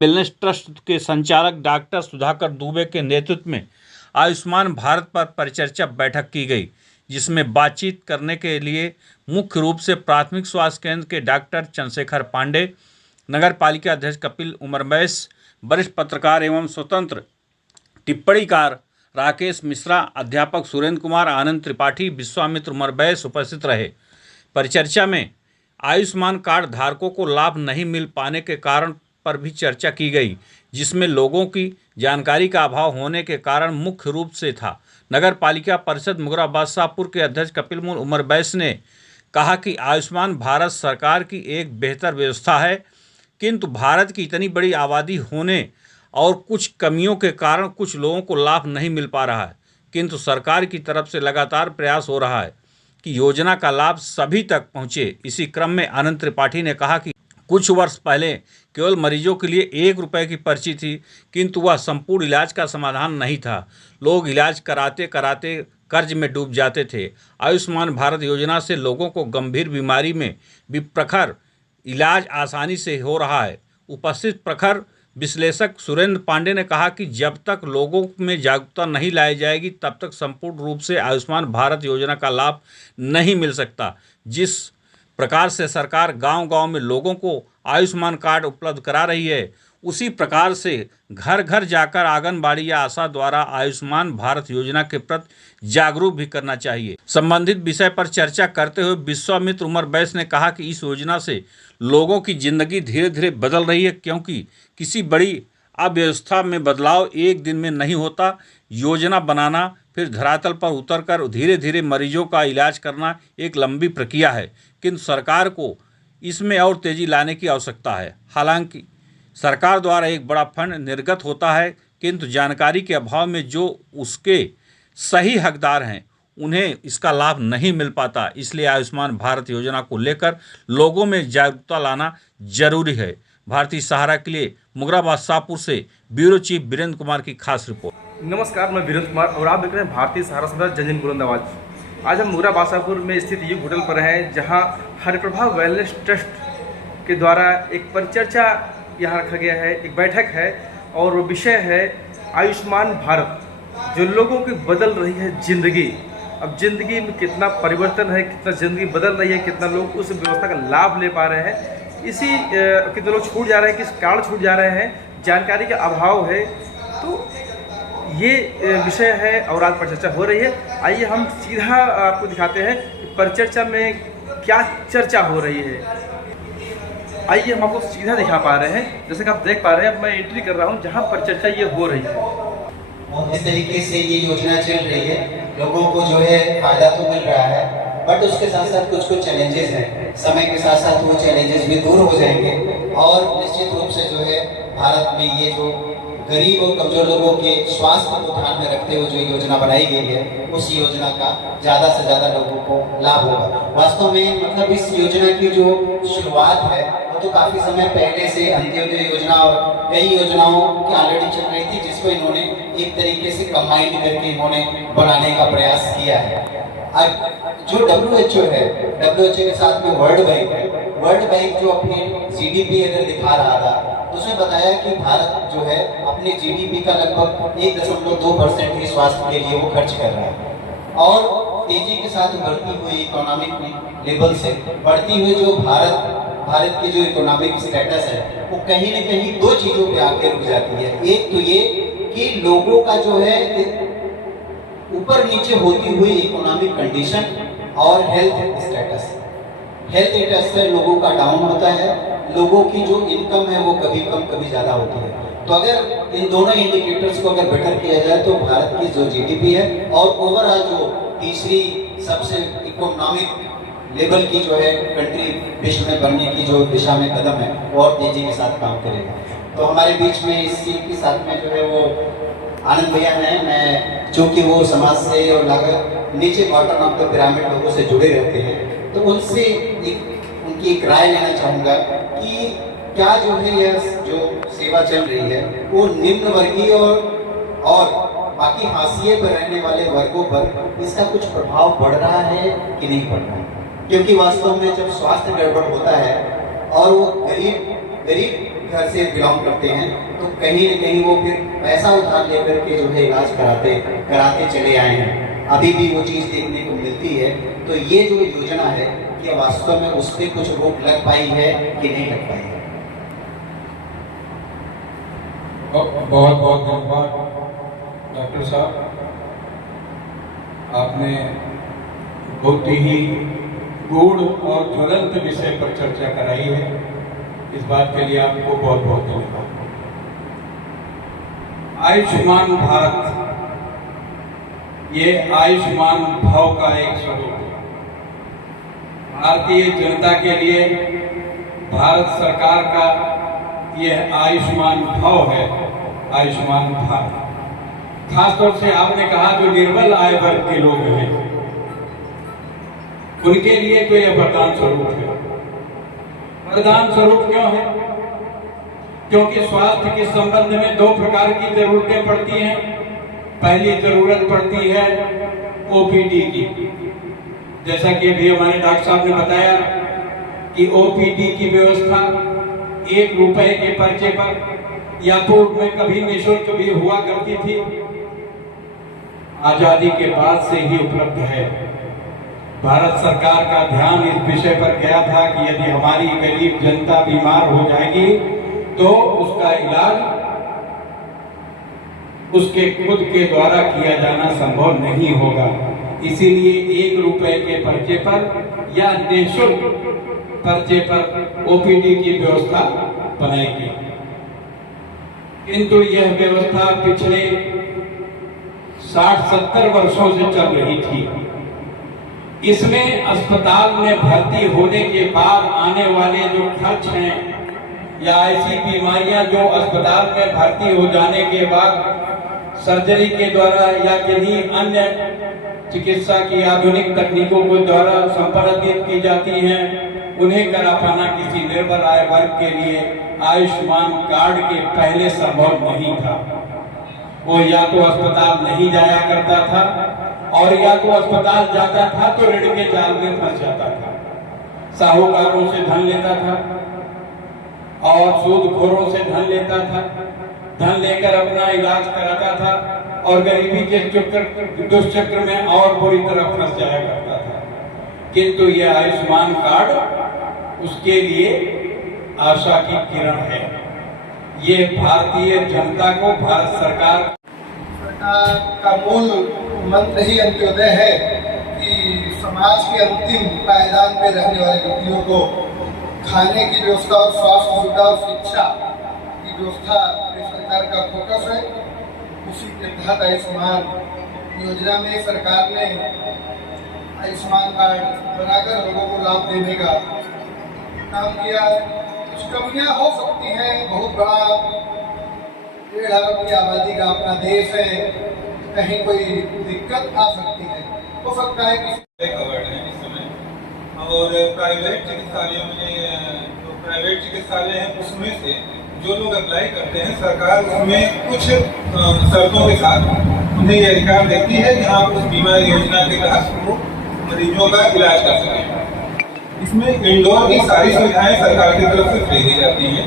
Wellness trust के संचालक doctor Sudhakar Dubey के नेतृत्व में आयुष्मान भारत पर परिचर्चा बैठक की गई, जिसमें बातचीत करने के लिए मुख्य रूप से प्राथमिक स्वास्थ्य केंद्र के डॉक्टर चंद्रशेखर पांडे, नगर पालिका अध्यक्ष कपिल उमरवैस, वरिष्ठ पत्रकार एवं स्वतंत्र टिप्पणीकार राकेश मिश्रा, अध्यापक सुरेंद्र कुमार, आनंद त्रिपाठी, विश्वामित्र उमरवैस उपस्थित रहे। परिचर्चा में आयुष्मान कार्ड धारकों को लाभ नहीं मिल पाने के कारण पर भी चर्चा की गई, जिसमें लोगों की जानकारी का अभाव होने के कारण मुख्य रूप से था। नगर पालिका परिषद मुगरा बादशाहपुर के अध्यक्ष कपिल उमरवैस ने कहा कि आयुष्मान भारत सरकार की एक बेहतर व्यवस्था है, किंतु भारत की इतनी बड़ी आबादी होने और कुछ कमियों के कारण कुछ लोगों को लाभ नहीं मिल पा रहा है, किंतु सरकार की तरफ से लगातार प्रयास हो रहा है कि योजना का लाभ सभी तक पहुंचे। इसी क्रम में आनंद त्रिपाठी ने कहा कि कुछ वर्ष पहले केवल मरीजों के लिए 1 रुपये की पर्ची थी, किंतु वह संपूर्ण इलाज का समाधान नहीं था। लोग इलाज कराते कराते कर्ज में डूब जाते थे। आयुष्मान भारत योजना से लोगों को गंभीर बीमारी में भी प्रखर इलाज आसानी से हो रहा है। उपस्थित प्रखर विश्लेषक सुरेंद्र पांडे ने कहा कि जब तक लोगों में जागरूकता नहीं लाई जाएगी, तब तक संपूर्ण रूप से आयुष्मान भारत योजना का लाभ नहीं मिल सकता। जिस प्रकार से सरकार गांव-गांव में लोगों को आयुष्मान कार्ड उपलब्ध करा रही है, उसी प्रकार से घर घर जाकर आंगनबाड़ी या आशा द्वारा आयुष्मान भारत योजना के प्रति जागरूक भी करना चाहिए। संबंधित विषय पर चर्चा करते हुए विश्वामित्र उमरवैस ने कहा कि इस योजना से लोगों की जिंदगी धीरे धीरे बदल रही है, क्योंकि किसी बड़ी अव्यवस्था में बदलाव एक दिन में नहीं होता। योजना बनाना, फिर धरातल पर उतरकर धीरे धीरे मरीजों का इलाज करना एक लंबी प्रक्रिया है, किंतु सरकार को इसमें और तेजी लाने की आवश्यकता है। हालांकि सरकार द्वारा एक बड़ा फंड निर्गत होता है, किंतु जानकारी के अभाव में जो उसके सही हकदार हैं उन्हें इसका लाभ नहीं मिल पाता। इसलिए आयुष्मान भारत योजना को लेकर लोगों में जागरूकता लाना जरूरी है। भारतीय सहारा के लिए मुगरा बादशाहपुर से ब्यूरो चीफ वीरेंद्र कुमार की खास रिपोर्ट। नमस्कार, मैं वीरेंद्र कुमार और आप देख रहे हैं भारतीय सहारा समाचार जन बुलंद आवाज। आज हम मुगरा बादशाहपुर में स्थित युग होटल पर हैं, जहां हरिप्रभा वेलनेस ट्रस्ट के द्वारा एक परिचर्चा यहाँ रखा गया है, एक बैठक है और विषय है आयुष्मान भारत, जो लोगों की बदल रही है जिंदगी। अब जिंदगी में कितना परिवर्तन है, कितना जिंदगी बदल रही है, कितना लोग उस व्यवस्था का लाभ ले पा रहे हैं, कितने लोग छूट जा रहे हैं, किस कारण छूट जा रहे हैं, जानकारी का अभाव है। तो ये विषय है और आज परिचर्चा हो रही है। आइए हम सीधा आपको दिखाते हैं कि परिचर्चा में क्या चर्चा हो रही है। आइए हम आपको सीधा दिखा पा रहे हैं, जैसे कि आप देख पा रहे हैं। अब मैं एंट्री कर रहा हूँ जहाँ परिचर्चा ये हो रही है। इस तरीके से ये योजना चल रही है, लोगों को जो है फायदा तो मिल रहा है, बट उसके साथ साथ कुछ कुछ चैलेंजेस हैं। समय के साथ साथ वो चैलेंजेस भी दूर हो जाएंगे और निश्चित रूप से जो है भारत में ये जो गरीब और कमजोर लोगों के स्वास्थ्य को ध्यान में रखते हुए जो योजना बनाई गई है, उस योजना का ज़्यादा से ज़्यादा लोगों को लाभ होगा। वास्तव में मतलब इस योजना की जो शुरुआत है वो तो काफ़ी समय पहले से अंत्योदय योजना और कई योजनाओं की ऑलरेडी चल रही थी, जिसको इन्होंने एक तरीके से कंबाइंड करके इन्होंने बनाने का प्रयास किया है। अब जो WHO है, WHO के साथ में वर्ल्ड बैंक जो अपनी GDP अगर दिखा रहा था, उसने बताया कि भारत जो है अपने GDP का लगभग 1.2% ही स्वास्थ्य के लिए वो खर्च कर रहा है। और तेजी के साथ बढ़ती हुई इकोनॉमिक लेवल से बढ़ती हुई जो भारत की जो इकोनॉमिक स्टेटस है, वो कहीं न कहीं दो चीज़ों पे आके रुक जाती है। एक तो ये कि लोगों का जो है ऊपर नीचे होती हुई इकोनॉमिक कंडीशन और हेल्थ स्टेटस से लोगों का डाउन होता है। लोगों की जो इनकम है वो कभी कम कभी ज़्यादा होती है। तो अगर इन दोनों इंडिकेटर्स को अगर बेटर किया जाए तो भारत की जो GDP है और ओवरऑल जो तीसरी सबसे इकोनॉमिक लेवल की जो है कंट्री विश्व में बनने की जो दिशा में कदम है वो और तेजी के साथ काम करेगा। तो हमारे बीच में इस चीज के साथ में जो है वो आनंद भैया हैं। मैं चूँकि वो समाज से और लागत नीचे बॉटम ऑफ द पिरामिड लोगों से जुड़े रहते हैं, तो उनसे उनकी एक राय लेना चाहूँगा कि क्या जो है यह जो सेवा चल रही है वो निम्न वर्गीय और बाकी हाशिए पर रहने वाले वर्गों पर इसका कुछ प्रभाव पड़ रहा है कि नहीं पड़ रहा है। क्योंकि वास्तव में जब स्वास्थ्य गड़बड़ होता है और वो गरीब घर से बिलोंग करते हैं, तो कहीं न कहीं वो फिर पैसा उधार लेकर के जो है इलाज कराते चले आए हैं। अभी भी वो चीज़ देखने को मिलती है। तो ये जो योजना है कि वास्तव में उस पर कुछ रोक लग पाई है कि नहीं लग पाई है? बहुत बहुत धन्यवाद डॉक्टर साहब, आपने बहुत ही गूढ़ और ज्वलंत विषय पर चर्चा कराई है। इस बात के लिए आपको बहुत बहुत धन्यवाद। आयुष्मान भारत, ये आयुष्मान भव का एक स्वरूप है। भारतीय जनता के लिए भारत सरकार का यह आयुष्मान भव है, आयुष्मान भारत। खासतौर से आपने कहा जो निर्बल आय वर्ग के लोग हैं, उनके लिए तो यह वरदान स्वरूप है। वरदान स्वरूप क्यों है? क्योंकि स्वास्थ्य के संबंध में दो प्रकार की जरूरतें पड़ती हैं। पहली जरूरत पड़ती है ओपीडी की, जैसा कि अभी हमारे डॉक्टर साहब ने बताया कि ओपीडी की व्यवस्था 1 रुपए के पर्चे पर या पूर्व में कभी निःशुल्क भी हुआ करती थी, आजादी के बाद से ही उपलब्ध है। भारत सरकार का ध्यान इस विषय पर गया था कि यदि हमारी गरीब जनता बीमार हो जाएगी तो उसका इलाज उसके खुद के द्वारा किया जाना संभव नहीं होगा। इसीलिए 1 रुपए के पर्चे पर या निःशुल्क पर्चे पर ओपीडी की व्यवस्था बनाई गई। किंतु यह व्यवस्था पिछले 60-70 वर्षों से चल रही थी। इसमें अस्पताल में भर्ती होने के बाद आने वाले जो खर्च हैं या ऐसी बीमारियां जो अस्पताल में भर्ती हो जाने के बाद सर्जरी के द्वारा या किन्हीं अन्य चिकित्सा की आधुनिक तकनीकों के द्वारा संपादित की जाती हैं, उन्हें करा पाना किसी निर्बल आय वर्ग के लिए आयुष्मान कार्ड के पहले संभव नहीं था। वो या तो अस्पताल नहीं जाया करता था और या तो अस्पताल जाता था तो ऋण के जाल में फंस जाता था, साहूकारों से धन लेता था और सूदखोरों से धन लेता था, धन लेकर अपना इलाज कराता था और गरीबी के दुष्चक्र में और बुरी तरह फंस जाया करता था। किंतु यह आयुष्मान कार्ड उसके लिए आशा की किरण है। ये भारतीय जनता को भारत सरकार का मूल मंत्र ही अंत्योदय है कि समाज के अंतिम पायदान पे रहने वाले व्यक्तियों को खाने की व्यवस्था और स्वास्थ्य सुविधा और शिक्षा की व्यवस्था सरकार का फोकस है। उसी के तहत आयुष्मान योजना में सरकार ने आयुष्मान कार्ड बनाकर लोगों को लाभ देने का काम किया। कुछ कमियां हो सकती हैं, बहुत बड़ा 1.5 अरब की आबादी का अपना देश है, कहीं कोई दिक्कत आ सकती है। हो सकता है कि कवर्ड है इस समय। और प्राइवेट चिकित्सालयों में जो प्राइवेट चिकित्सालय हैं उसमें से जो लोग अप्लाई करते हैं, सरकार उसमें कुछ शर्तों के साथ उन्हें यह अधिकार देती है जहाँ उस बीमा योजना के तहत वो मरीजों का इलाज कर सकें। इसमें इंडोर की सारी सुविधाएं सरकार की तरफ से दे दी जाती हैं।